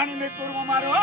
பணிந்து கூறுமாறோ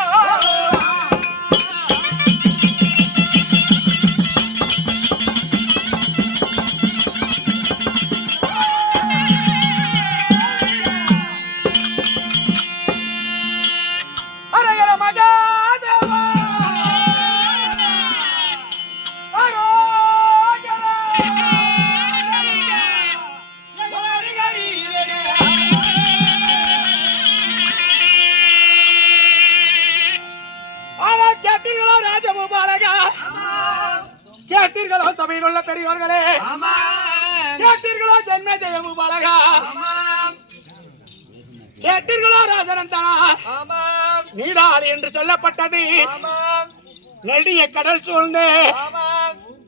கேட்டீர்களோ சபையில் உள்ள பெரியோர்களே, கேட்டீர்களோ ஜென்ம ஜெயமு பாலகா, கேட்டீர்களோ ராஜனந்தனா, நீடாது என்று சொல்லப்பட்டது நெடிய கடல் சூழ்ந்து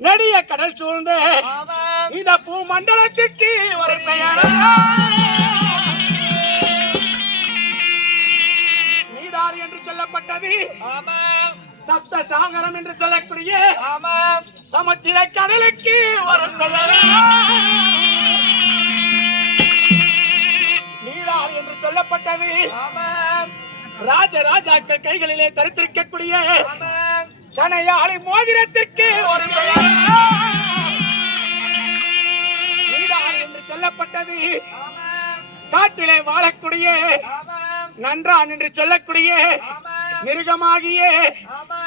நெடிய கடல் சூழ்ந்து இந்த பூமண்டலத்திற்கு ஒரு பெயர் நீடாது என்று சொல்லப்பட்டது சப்த சாகரம் என்று சொல்லக்கூடிய சமுத்திர கடலுக்கு ஒரு பெயர் நீடாது என்று சொல்லப்பட்டது ராஜராஜாக்கள் கைகளிலே தரித்திருக்கக்கூடிய கனையாளி மோதிரத்திற்கு ஒரு பெயர் நீடாது என்று சொல்லப்பட்டது காட்டிலே வாழக்கூடிய நன்றான் என்று சொல்லக்கூடிய மிருகமாகிய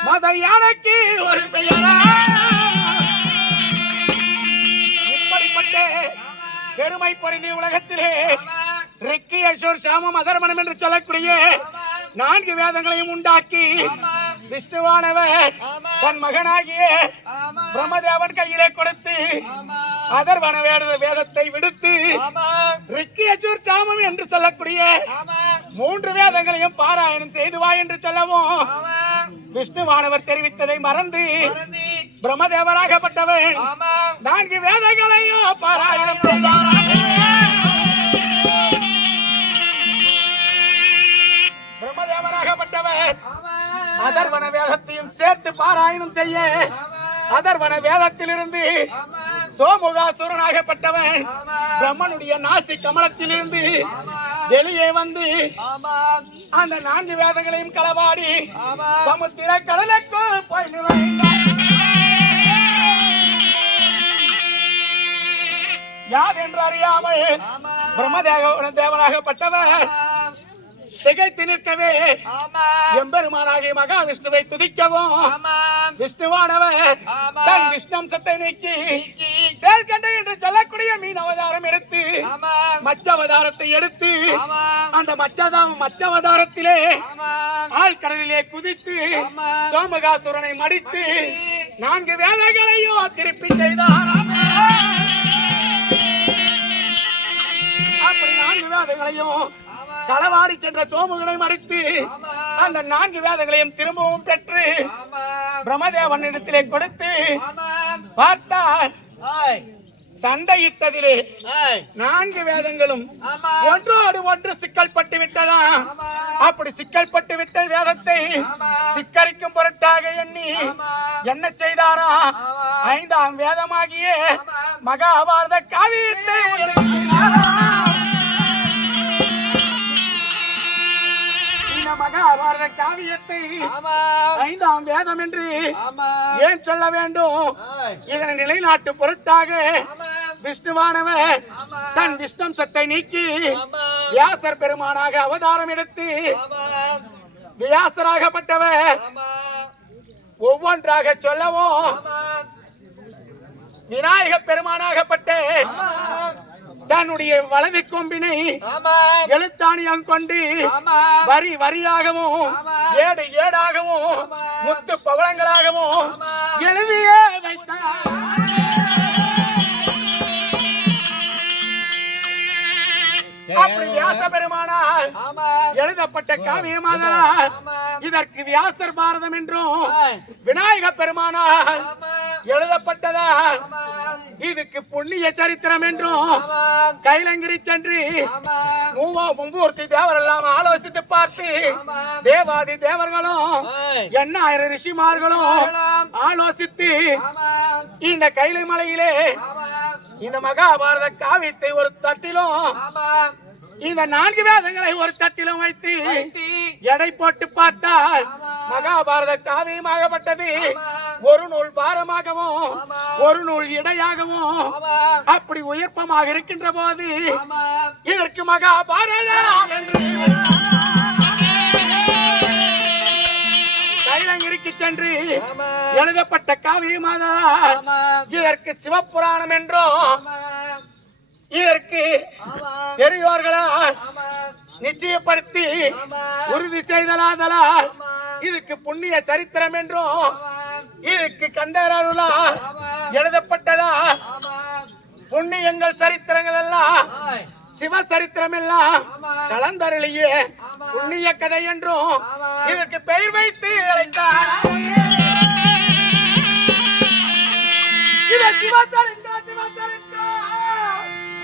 மத யானைக்கு ஒரு பெயரா இப்படிப்பட்ட பெருமை பொருந்தி உலகத்திலே ரிக்கி அசோர் சாமம் அதர்மனம் என்று சொல்லக்கூடிய 4 வேதங்களையும் உண்டாக்கி விஷ்ணுவானவர் தன் மகனாகிய பிரம்மதேவன் கையிலே கொடுத்து அதர்வன வேதத்தை விடுத்து ரிக்கி அசோர் சாமம் என்று சொல்லக்கூடிய 3 வேதங்களையும் பாராயணம் செய்துவா என்று சொல்லவும் விஷ்ணுவானவர் தெரிவித்ததை மறந்து பிரம்மதேவராகப்பட்டவன் 4 வேதங்களையும் பாராயணம் செய்தார். பிரம்மதேவராகப்பட்டவர் அதர்வன வேதத்தையும் சேர்த்து பாராயணம் செய்ய அதர்வன வேதத்திலிருந்து சோமுகாசுரனாகப்பட்டவன் பிரம்மனுடைய நாசி கமலத்திலிருந்து வெளியே வந்து அந்த 4 வேதங்களையும் களவாடி சமுத்திர கடலுக்கு போய் யார் என்று அறியாமல் பிரம்மதேவனாகப்பட்டவர் திகைத்து நிற்கவே எம்பெருமானாகிய மகாவிஷ்ணுவை துதிக்கவும் விஷ்ணுவானவர் தன் விஷ்ணம்சத்தை நீக்கி செயல்கண்டை என்று சொல்லக்கூடிய மீன் அவதாரம் எடுத்து மச்சவதாரத்தை எடுத்து அந்த மச்சவதாரத்திலே ஆழ்கடலிலே குதித்து சோமகாசுரனை மடித்து 4 வேதங்களையும் திருப்பி செய்தார். அப்படி 4 வேதங்களையும் களவாடி சென்ற சோமுகனை மடித்து அந்த 4 வேதங்களையும் திரும்பவும் பெற்று பிரம்மதேவன் இடத்திலே கொடுத்து பார்த்தார். சண்டையிட்டதிலே 4 வேதங்களும் ஒன்றோடு ஒன்று சிக்கல் பட்டு விட்டதா. அப்படி சிக்கல் பட்டு விட்ட வேதத்தை சிக்கரிக்கும் பொருட்டாக எண்ணி என்ன செய்தாரா, 5ஆம் வேதமாகிய மகாபாரத காவியத்தை மகாபாரத காவியத்தை 5ஆம் வேதம் என்று ஏன் சொல்ல வேண்டும்? இதனை நிலைநாட்டு பொருட்டாக விஷ்ணுவானவர் தன் விஷ்ணம்சத்தை நீக்கி வியாசர் பெருமானாக அவதாரம் எடுத்து வியாசராகப்பட்டவர் ஒவ்வொன்றாக சொல்லவும் விநாயக பெருமானாகப்பட்ட தன்னுடைய வலது கொம்பினை எழுத்தாணியம் கொண்டு வரி வரியாகவும் ஏடு ஏடாகவும் முத்து பவளங்களாகவும் எழுதியே வைத்தார். அப்படி வியாச பெருமானால் எழுதப்பட்ட காவியமானால் இதற்கு வியாசர் பாரதம் என்றும் விநாயக பெருமானால் எழுதப்பட்டதா இதுக்கு புண்ணிய சரித்திரம் என்றும் கைலங்கிரி சென்று மும்மூர்த்தி தேவரெல்லாம் ஆலோசித்து பார்த்து தேவாதி தேவர்களும் 8000 ரிஷிமார்களும் ஆலோசித்து இந்த கைலை மலையிலே இந்த மகாபாரத காவியத்தை ஒரு தட்டிலும் இந்த 4 வேதங்களை ஒரு தட்டிலும் வைத்து எடை போட்டு பார்த்தால் மகாபாரத காவியமாகப்பட்டது ஒரு நூல் பாரமாகவும் ஒரு நூல் இடையாகவும் அப்படி உயர்ப்பமாக இருக்கின்ற போது இதற்கு மகாபாரதம் என்று கைலங்கிரிக்கு சென்று எழுதப்பட்ட காவியமாதான் இதற்கு சிவபுராணம் என்றும் இதற்கு பெரியோர்களால் நிச்சயப்படுத்தி உறுதி செய்தலாதலால் இதுக்கு புண்ணிய சரித்திரம் என்றும் இதுக்கு கந்தர் அருளால் எழுதப்பட்டதா புண்ணியங்கள் சரித்திரங்கள் எல்லாம் சிவ சரித்திரம் எல்லாம் கலந்தருளிய புண்ணிய கதை என்றும் இதற்கு பெயர் வைத்து அழைத்தார். இது சிவசரித்திரம் சிவசரித்திரம்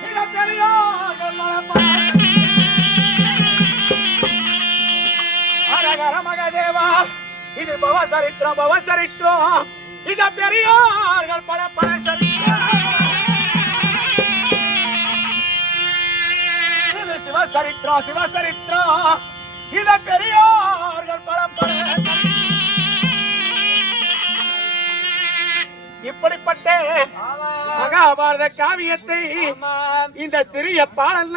இத பெரியோர்கள் ஹரஹர மகாதேவா இது பவசரித்திரம் பவசரித்திரம் இத பெரியோர்கள் பல சரித்திரம் சிவசரித்திரம் சிவசரித்திரம் இத பெரியோர்கள் பரம்பரை இப்படிப்பட்ட மகாபாரத காவியத்தை இந்த சிறிய பாடல்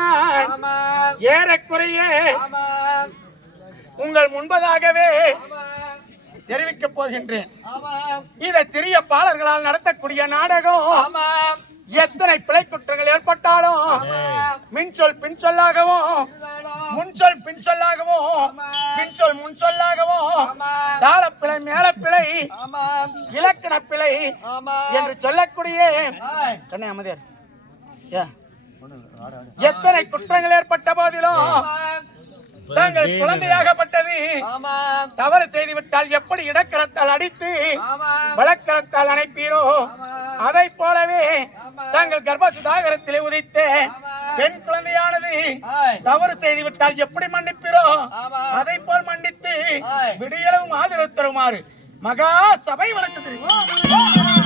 ஏறக்குறைய உங்கள் முன்பதாகவே தெரிவிக்கப் போகின்றேன். இந்த சிறிய பாடல்களால் நடத்தக்கூடிய நாடகம் எத்தனை பிழை குற்றங்கள் ஏற்பட்டாலும் மின்சொல் பின் சொல்லாகவும் முன்சொல் பின் சொல்லாகவும் பின்சொல் முன் சொல்லாகவும் தாளப்பிழை மேலப்பிழை இலக்கண பிழை என்று சொல்லக்கூடிய அமைதியார் எத்தனை குற்றங்கள் ஏற்பட்ட போதிலும் தாங்கள் குழந்தையாகப்பட்டது தவறு செய்துவிட்டால் எப்படி இடக்கரத்தால் அடித்து வழக்கரத்தால் அணைப்பீரோ அதை போலவே தாங்கள் கர்ப்ப சுதாகரத்திலே உதைத்த பெண் குழந்தையானது தவறு செய்துவிட்டால் எப்படி மன்னிப்பீரோ அதை போல் மன்னித்து விடியலும் ஆதரவு தருமாறு மகா சபை வழக்கு தெரியும்.